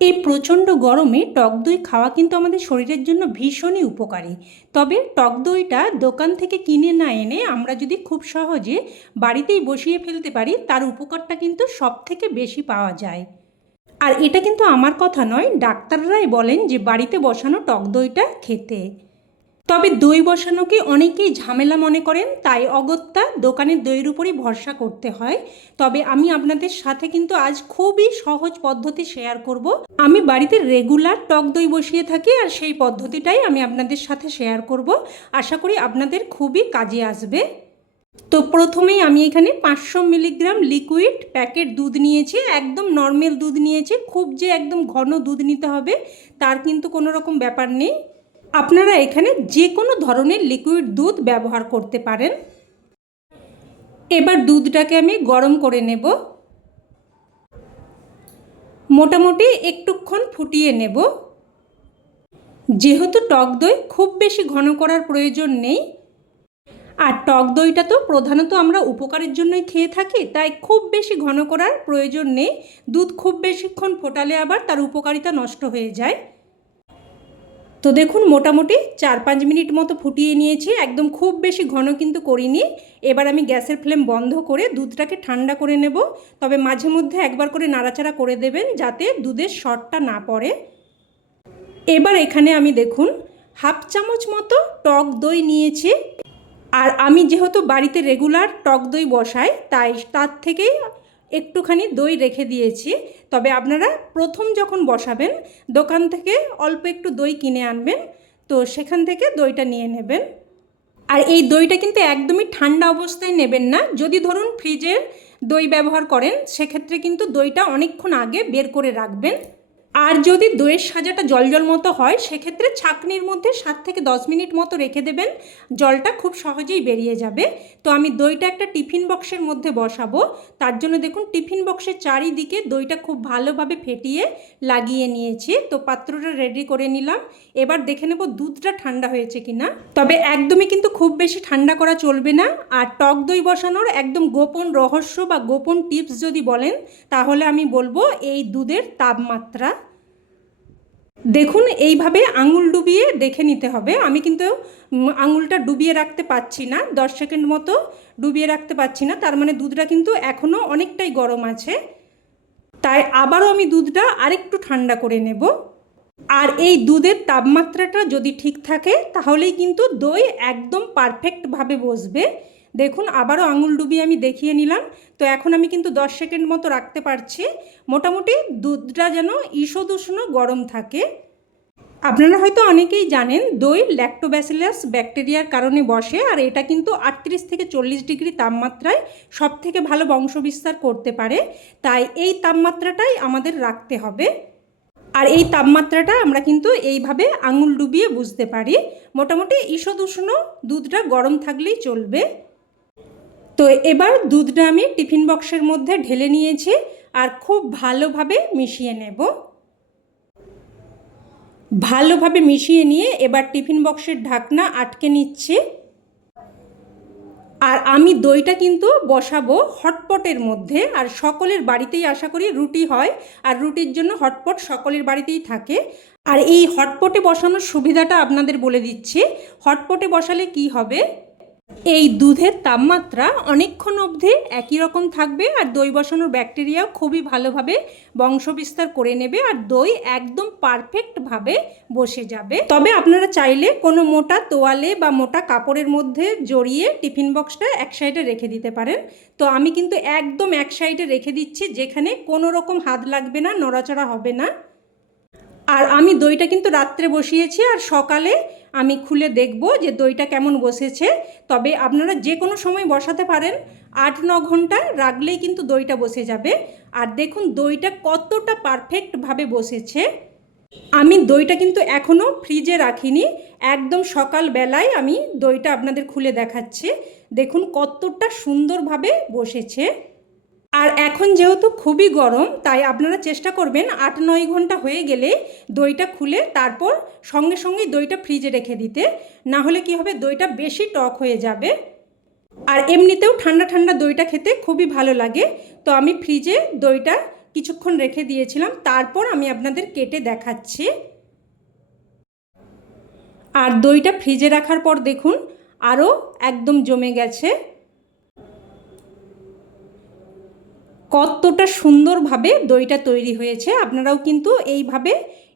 এই প্রচণ্ড গরমে টক দই খাওয়া কিন্তু আমাদের শরীরের জন্য ভীষণই উপকারী। তবে টক দইটা দোকান থেকে কিনে না এনে আমরা যদি খুব সহজে বাড়িতেই বসিয়ে ফেলতে পারি, তার উপকারটা কিন্তু সব থেকে বেশি পাওয়া যায়। আর এটা কিন্তু আমার কথা নয়, ডাক্তাররাই বলেন যে বাড়িতে বসানো টক দইটা খেতে। তবে দই বসানোকে অনেকেই ঝামেলা মনে করেন, তাই অগত্যা দোকানের দইয়ের উপরই ভরসা করতে হয়। তবে আমি আপনাদের সাথে কিন্তু আজ খুবই সহজ পদ্ধতি শেয়ার করব। আমি বাড়িতে রেগুলার টক দই বসিয়ে থাকি, আর সেই পদ্ধতিটাই আমি আপনাদের সাথে শেয়ার করব। আশা করি আপনাদের খুবই কাজে আসবে। তো প্রথমেই আমি এখানে 500 মিলিগ্রাম লিকুইড প্যাকেট দুধ নিয়েছি। একদম নর্মাল দুধ নিয়েছি, খুব যে একদম ঘন দুধ নিতে হবে তার কিন্তু কোনো রকম ব্যাপার নেই। আপনারা এখানে যে কোনো ধরনের লিকুইড দুধ ব্যবহার করতে পারেন। এবার দুধটাকে আমি গরম করে নেব, মোটামুটি একটুক্ষণ ফুটিয়ে নেব। যেহেতু টক দই খুব বেশি ঘন করার প্রয়োজন নেই, আর টক দইটা তো প্রধানত আমরা উপকারের জন্যই খেয়ে থাকি, তাই খুব বেশি ঘন করার প্রয়োজন নেই। দুধ খুব বেশিক্ষণ ফোটালে আবার তার উপকারিতা নষ্ট হয়ে যায়। তো দেখুন, মোটামুটি 4-5 মিনিট মতো ফুটিয়ে নিয়েছি, একদম খুব বেশি ঘন কিন্তু করিনি। এবার আমি গ্যাসের ফ্লেম বন্ধ করে দুধটাকে ঠান্ডা করে নেব। তবে মাঝে মধ্যে একবার করে নাড়াচাড়া করে দেবেন যাতে দুধের শর্টটা না পড়ে। এবার এখানে আমি দেখুন 1/2 চামচ মতো টক দই নিয়েছি। আর আমি যেহেতু বাড়িতে রেগুলার টক দই বসাই, তাই তার থেকেই একটুখানি দই রেখে দিয়েছি। তবে আপনারা প্রথম যখন বসাবেন দোকান থেকে অল্প একটু দই কিনে আনবেন, তো সেখান থেকে দইটা নিয়ে নেবেন। আর এই দইটা কিন্তু একদমই ঠান্ডা অবস্থায় নেবেন না। যদি ধরুন ফ্রিজের দই ব্যবহার করেন, সেক্ষেত্রে কিন্তু দইটা অনেকক্ষণ আগে বের করে রাখবেন। আর যদি দইয়ের সাজাটা জল মতো হয়, সেক্ষেত্রে ছাঁকনির মধ্যে 7 থেকে 10 মিনিট মতো রেখে দেবেন, জলটা খুব সহজেই বেরিয়ে যাবে। তো আমি দইটা একটা টিফিন বক্সের মধ্যে বসাবো, তার জন্য দেখুন টিফিন বক্সের চারিদিকে দইটা খুব ভালোভাবে ফেটিয়ে লাগিয়ে নিয়েছি। তো পাত্রটা রেডি করে নিলাম। এবার দেখে নেব দুধটা ঠান্ডা হয়েছে কিনা। তবে একদমই কিন্তু খুব বেশি ঠান্ডা করা চলবে না। আর টক দই বসানোর একদম গোপন রহস্য বা গোপন টিপস যদি বলেন, তাহলে আমি বলবো এই দুধের তাপমাত্রা। দেখুন, এইভাবে আঙুল ডুবিয়ে দেখে নিতে হবে। আমি কিন্তু আঙুলটা ডুবিয়ে রাখতে পারছি না, 10 সেকেন্ড মতো ডুবিয়ে রাখতে পারছি না, তার মানে দুধটা কিন্তু এখনও অনেকটাই গরম আছে। তাই আবারও আমি দুধটা আরেকটু ঠান্ডা করে নেব। আর এই দুধের তাপমাত্রাটা যদি ঠিক থাকে, তাহলেই কিন্তু দই একদম পারফেক্টভাবে বসবে। দেখুন, আবারও আঙুল ডুবিয়ে আমি দেখিয়ে নিলাম। তো এখন আমি কিন্তু 10 সেকেন্ড মতো রাখতে পারছি। মোটামুটি দুধটা যেন ঈষদুষ্ণ গরম থাকে। আপনারা হয়তো অনেকেই জানেন দই ল্যাক্টোব্যাসিলাস ব্যাকটেরিয়ার কারণে বসে, আর এটা কিন্তু 38 থেকে 40 ডিগ্রি তাপমাত্রায় সব থেকে ভালো বংশবিস্তার করতে পারে। তাই এই তাপমাত্রাটাই আমাদের রাখতে হবে। আর এই তাপমাত্রাটা আমরা কিন্তু এইভাবে আঙুল ডুবিয়ে বুঝতে পারি। মোটামুটি ঈষদুষ্ণ দুধটা গরম থাকলেই চলবে। তো এবার দুধটা আমি টিফিন বক্সের মধ্যে ঢেলে নিয়েছি, আর খুব ভালোভাবে মিশিয়ে নেব। ভালোভাবে মিশিয়ে নিয়ে এবার টিফিন বক্সের ঢাকনা আটকে নিচ্ছি। আর আমি দইটা কিন্তু বসাবো হটপটের মধ্যে। আর সকলের বাড়িতেই আশা করি রুটি হয়, আর রুটির জন্য হটপট সকলের বাড়িতেই থাকে। আর এই হটপটে বসানোর সুবিধাটা আপনাদের বলে দিচ্ছি। হটপটে বসালে কি হবে, এই দুধের তাপমাত্রা অনেকক্ষণ অবধি একই রকম থাকবে, আর দই বসানোর ব্যাকটেরিয়াও খুবই ভালোভাবে বংশবিস্তার করে নেবে, আর দই একদম পারফেক্টভাবে বসে যাবে। তবে আপনারা চাইলে কোনো মোটা তোয়ালে বা মোটা কাপড়ের মধ্যে জড়িয়ে টিফিন বক্সটা এক সাইডে রেখে দিতে পারেন। তো আমি কিন্তু একদম এক সাইডে রেখে দিচ্ছি, যেখানে কোনো রকম হাত লাগবে না, নড়াচড়া হবে না। আর আমি দইটা কিন্তু রাত্রে বসিয়েছি, আর সকালে আমি খুলে দেখব যে দইটা কেমন বসেছে। তবে আপনারা যে কোনো সময় বসাতে পারেন, 8-9 ঘন্টা রাখলেই কিন্তু দইটা বসে যাবে। আর দেখুন দইটা কতটা পারফেক্টভাবে বসেছে। আমি দইটা কিন্তু এখনও ফ্রিজে রাখিনি, একদম সকালবেলায় আমি দইটা আপনাদের খুলে দেখাচ্ছি। দেখুন কতটা সুন্দরভাবে বসেছে। আর এখন যেহেতু খুবই গরম, তাই আপনারা চেষ্টা করবেন 8-9 ঘন্টা হয়ে গেলে দইটা খুলে তারপর সঙ্গে সঙ্গেই দইটা ফ্রিজে রেখে দিতে। না হলে কি হবে, দইটা বেশি টক হয়ে যাবে। আর এমনিতেও ঠান্ডা ঠান্ডা দইটা খেতে খুবই ভালো লাগে। তো আমি ফ্রিজে দইটা কিছুক্ষণ রেখে দিয়েছিলাম, তারপর আমি আপনাদের কেটে দেখাচ্ছি। আর দইটা ফ্রিজে রাখার পর দেখুন আরও একদম জমে গেছে। কতটা সুন্দরভাবে দইটা তৈরি হয়েছে। আপনারাও কিন্তু এইভাবে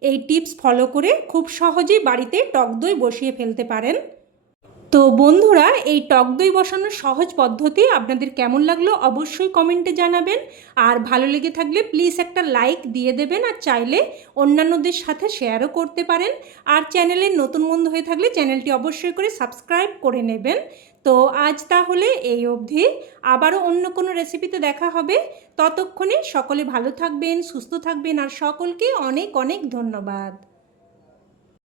এই টিপস ফলো করে খুব সহজেই বাড়িতে টক দই বসিয়ে ফেলতে পারেন। তো বন্ধুরা, এই টক দই বসানোর সহজ পদ্ধতি আপনাদের কেমন লাগলো অবশ্যই কমেন্টে জানাবেন। আর ভালো লেগে থাকলে প্লিজ একটা লাইক দিয়ে দেবেন, আর চাইলে অন্যান্যদের সাথে শেয়ারও করতে পারেন। আর চ্যানেলের নতুন বন্ধু হয়ে থাকলে চ্যানেলটি অবশ্যই করে সাবস্ক্রাইব করে নেবেন। তো আজ তাহলে এই অবধি, আবারও অন্য কোনো রেসিপিতে দেখা হবে। ততক্ষণে সকলে ভালো থাকবেন, সুস্থ থাকবেন, আর সকলকে অনেক অনেক ধন্যবাদ।